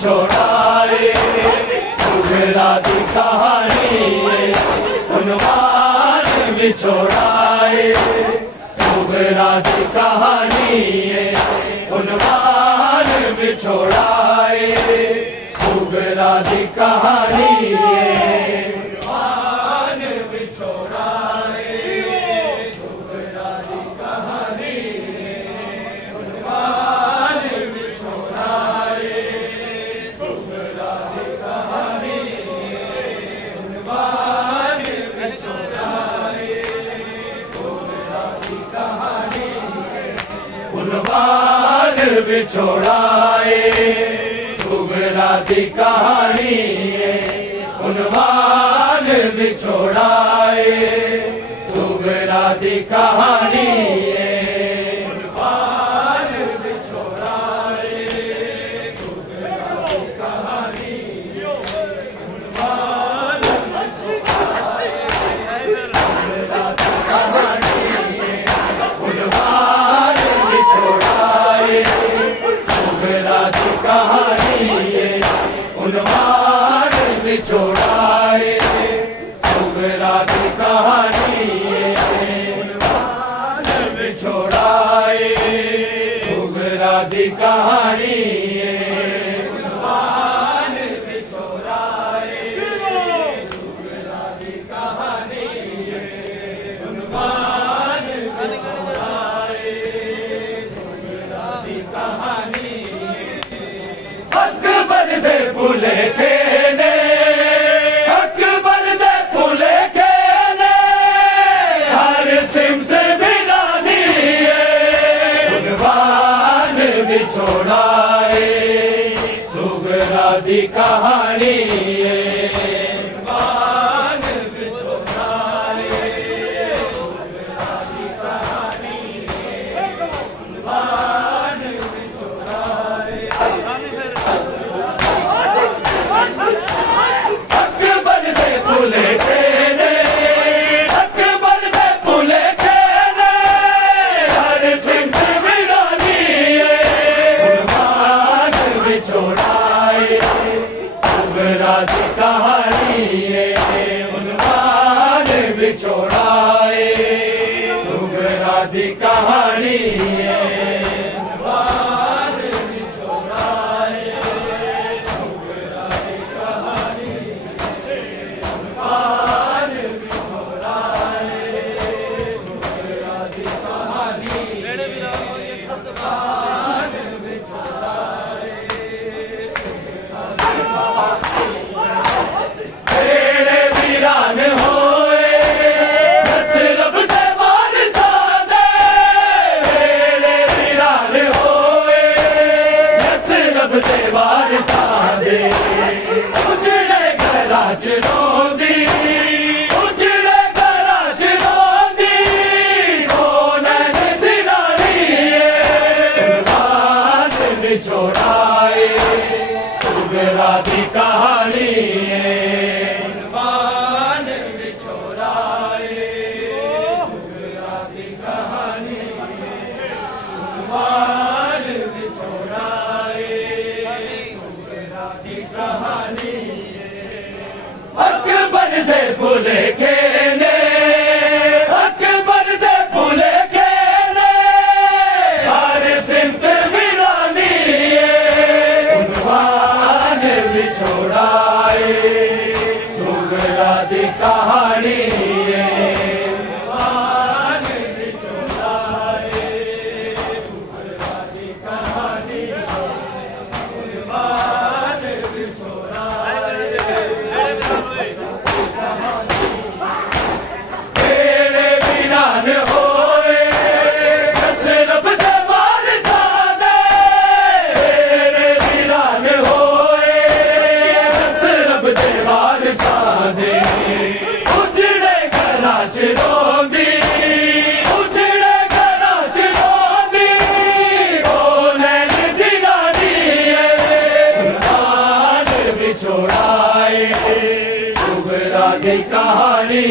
छोड़ाए सुगरा दी कहानी उन्वान बिछोड़ाए सुगरा दी कहानी उन्वान बिछोड़ाए सुगरा दी कहानी उन्वान बिछोड़ाए सुगरा दी कहानी उन्वान बिछोड़ाए उन्वान बिछोड़ाए सुगरा दी कहानी उन्वान बिछोड़ाए सुगरा दी कहानी उन्वान बिछोड़ाए सुगरा दी कहानी उन्वान बिछोड़ाए सुगरा दी कहानी उन्वान बिछोड़ाए सुगरा दी कहानी उन्वान बिछोड़ाए सुगरा दी कहानी उन्वान बिछोड़ाए सुगरा दी कहानी उन्वान बिछोड़ाए सुगरा दी कहानी उन्वान बिछोड़ाए सुगरा दी कहानी अकबर दे पुले खेने अकबर दे पुले खेने हर सिमत बिरानी उन्वान बिछोड़ाए सुगरा दी कहानी उन्वान बिछोड़ाए सुगरा दी कहानी उन्वान बिछोड़ाए अकबर दे पुले खेने अकबर दे पुले खेने हर सिमत बिरानी उन्वान बिछोड़ाए सुगरा दी कहानी उन्वान बिछोड़ाए सुगरा दी कहानी उन्वान बिछोड़ाए सुगरा दी कहानी उन्वान बिछोड़ाए सुगरा दी कहानी उन्वान बिछोड़ाए तेरे वीरान होए नसरब दे वारिसां दे तेरे वीरान होए नसरब दे वारिसां दे उजड़े घरां च रोंदी उजड़े घरां च रोंदी कोनैन दी रानी उन्वान बिछोड़ाए सुगरा दी कहानी उन्वान बिछोड़ाए सुगरा दी कहानी उन्वान बिछोड़ाए सुगरा दी कहानी अकबर दे पुले खेने अकबर दे पुले खेने हर सिमत बिरानी उन्वान बिछोड़ाए सुगरा दी कहानी मान बिछोड़ाए सुगरा दी कहानी मान बिछोड़ाए तेरे वीरान होए कसरब दे वारिसादे तेरे वीरान होए कसरब दे वारिसादे उजड़े घरां च रोंदी उजड़े घरां च रोंदी ओ नैन दी रानी मान बिछोड़ाए सुगरा दी कहानी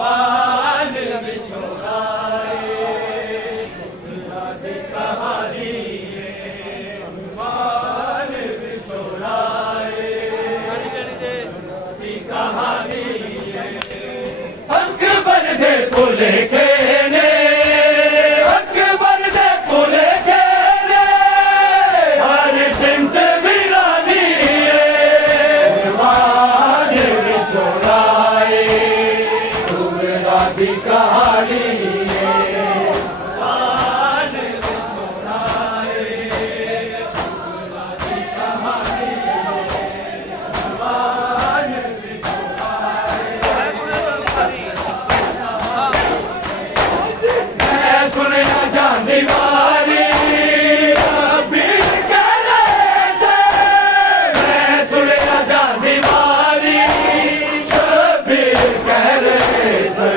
मान बिछोड़ाए सुगरा दी कहानी मान बिछोड़ाए दी कहानी अकबर दे पुले खेने अकबर दे पुले खेने हर सिमत वीरानी मान बिछोड़ाए सुगरा दी कहानी मान बिछोड़ाए सुगरा दी कहानी मान मैं सुनना चांदी वारी रब्बी कहने से मैं सुनना चांदी वारी शब्बीर कहने से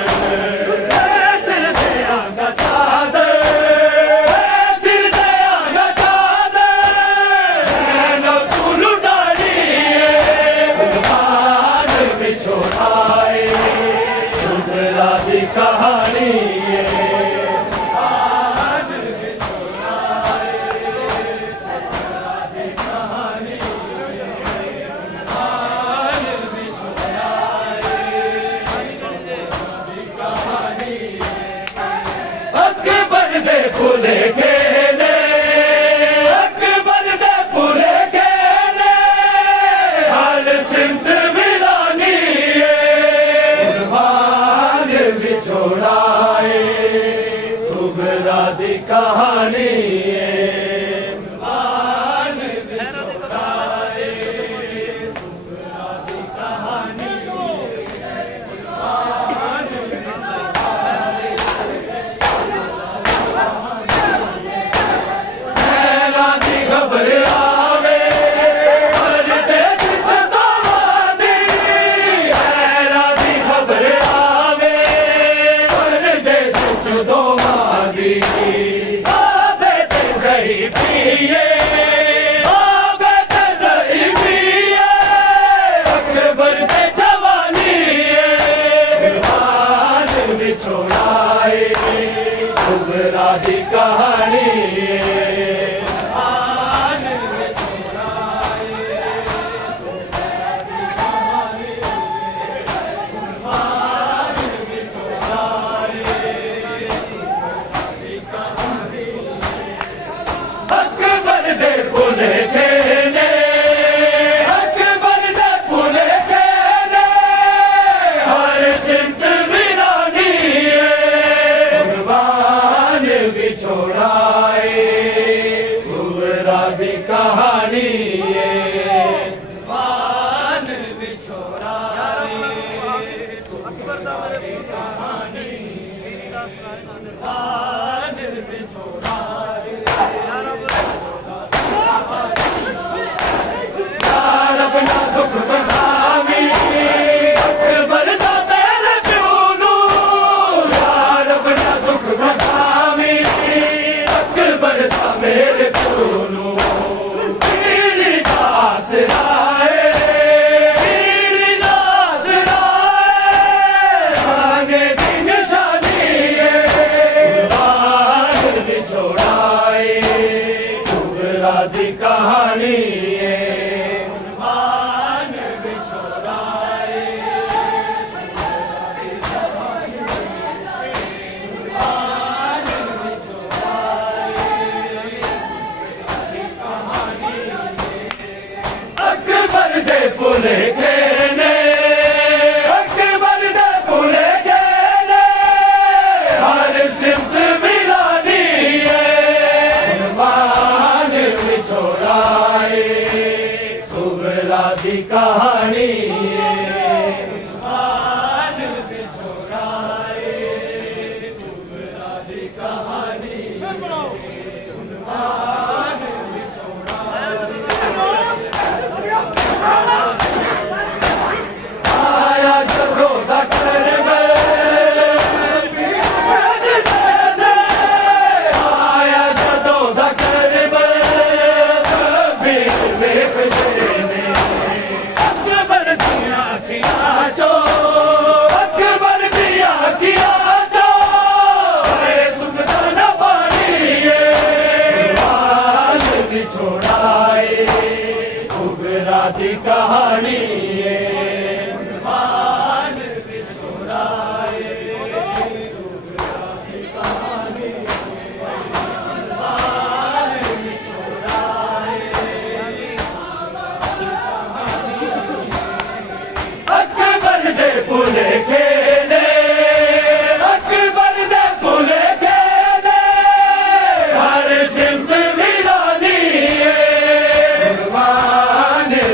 दी कहानी दी कहानी मान बिछोड़ाए दी कहानी मान बिछोड़ाए अकबर दे पुले खेले अकबर दे पुले खेले हर सिमत विरानी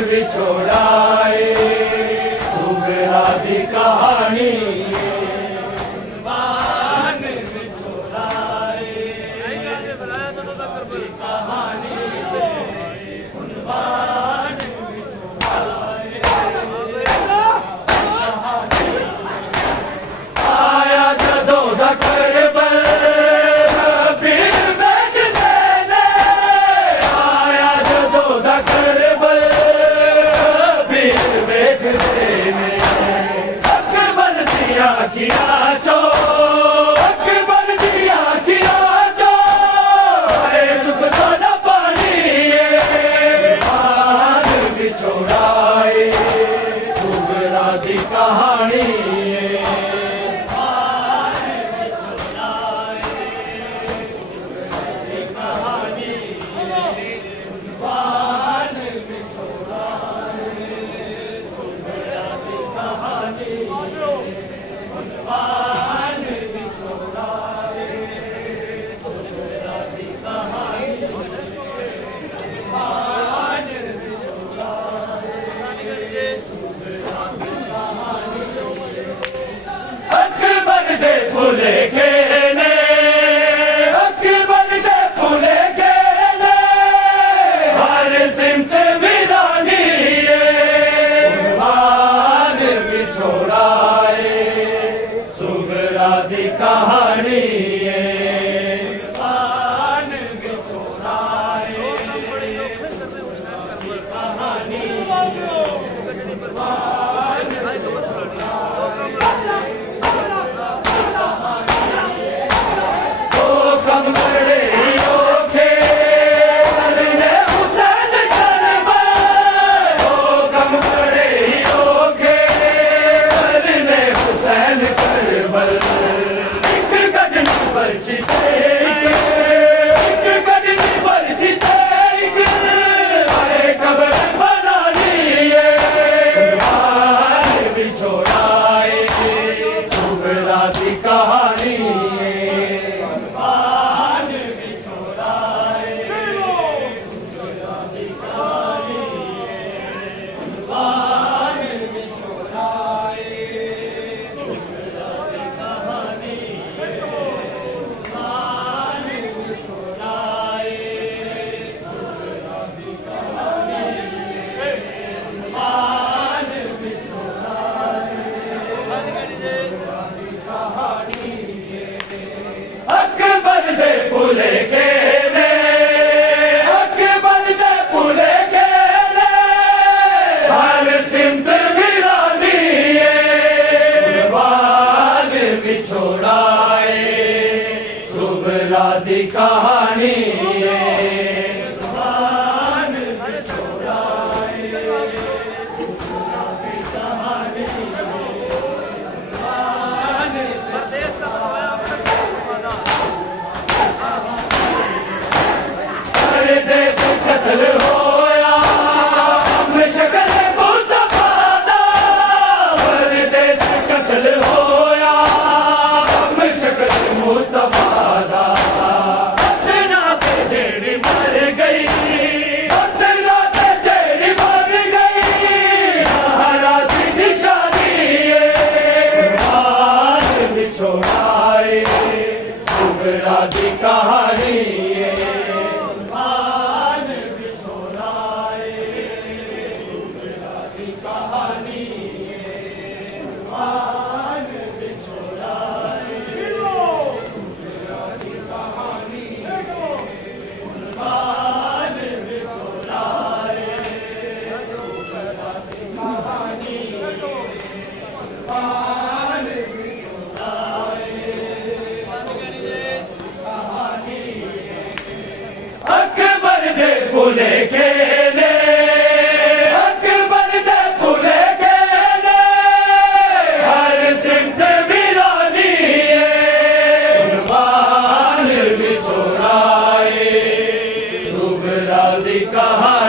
बिछोड़ाए सुगरा दी कहानी मान बिछोड़ाए कहानी मान बिछोड़ाए आया जदों दा करबल पीर बैठ देने आया जदों दा करबल किया चो अकबर दिया किया चो सुख तो न पानी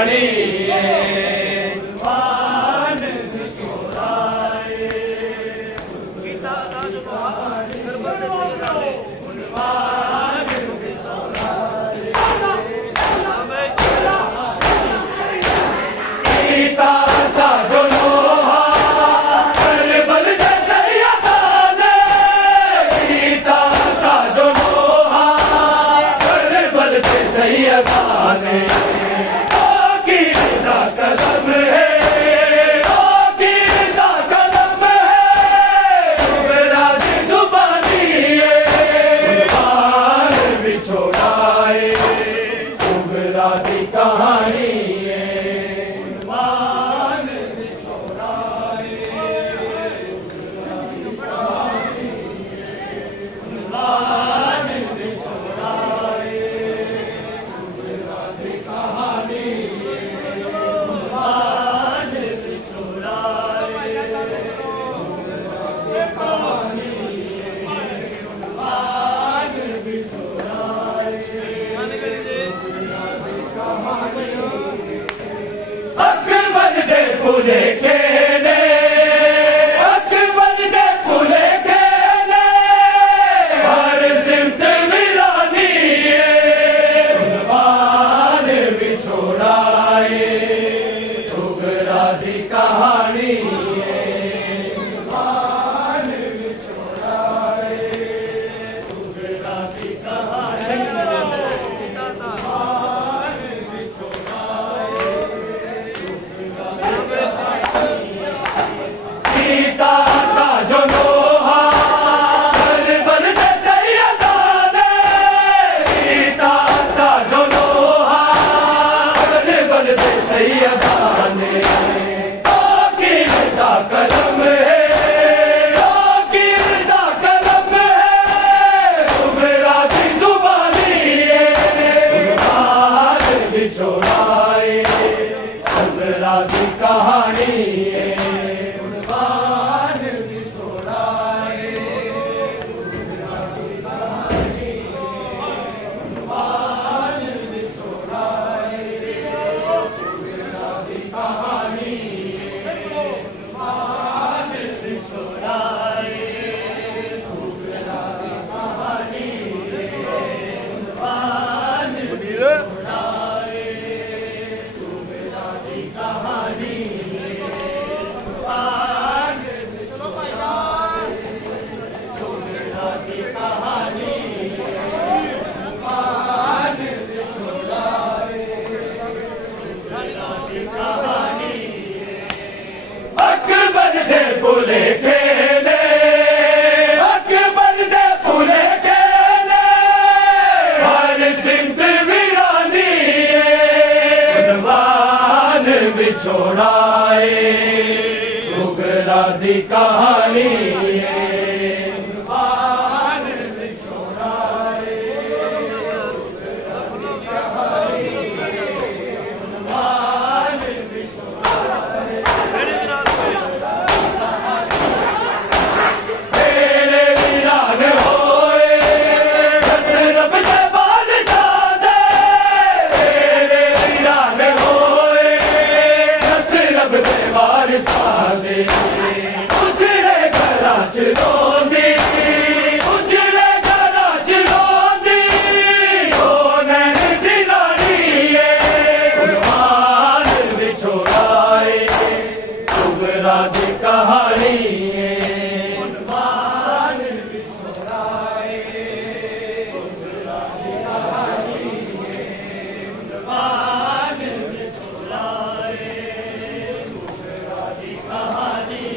कहानी पुले खेले अकबर दे पुले खेले हर सिमत मिलानी उन्वान बिछोड़ाए सुगरा दी कहानी उन्वान बिछोड़ाए सुगरा दी कहानी पुले खेले अकबर दे पुले खेले हर सिमत वीरानी उन्वान बिछोड़ाए सुगरा दी कहानी उन्वान बिछोड़ाए उन्वान बिछोड़ाए उजड़े घरा चलोंदी उजड़े घरा चलोंदी ओ नैन दिलानी उन्वान बिछोड़ाए सुगरा दी कहानी उन्वान बिछोड़ाए सुगरा दी कहानी उन्वान बिछोड़ाए सुगरा दी कहानी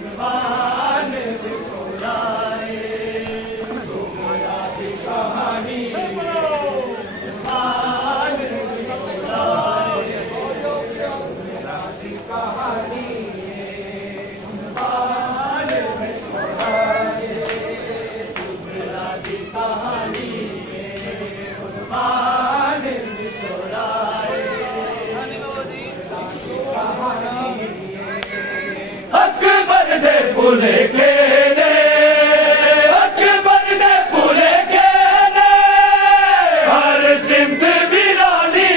उन्वान बिछोड़ाए सुगरा दी कहानी उन्वान बिछोड़ाए सुगरा दी कहानी उन्वान बिछोड़ाए सुगरा दी कहानी उन्वान बिछोड़ाए अकबर दे पुले खेले अकबर दे पुले खेले हर सिमत वीरानी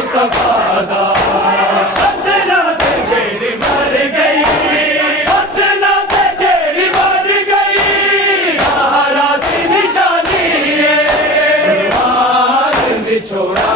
मुस्तफा दा अदना ते जेड़ी मर गई अदना ते जेड़ी मर गई सहारा दी निशानी है कुर्बान बिछोड़ा